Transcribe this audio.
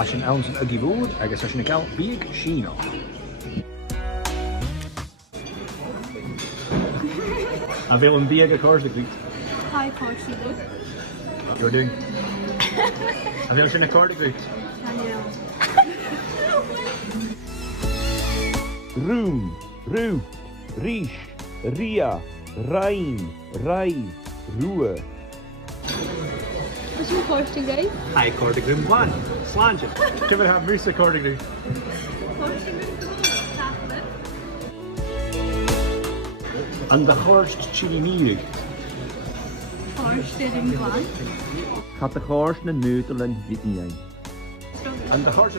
As an ounce of Aghaidh Mhòr, agus as an gal big sheena. A bhfuil an bíag a còrdadh. Hi, Portugal. You're doing. A bhfuil sin a còrdadh. Rún, rút, ríis, ria, rain, raibh, rua. What's your question, guys? Hi, còrdadh one. Sláinte. Give it a músa còrdadh. An the chorst chili mírig. Portugal one. Cad a chórs na nùdailean hí Iain. An the chorst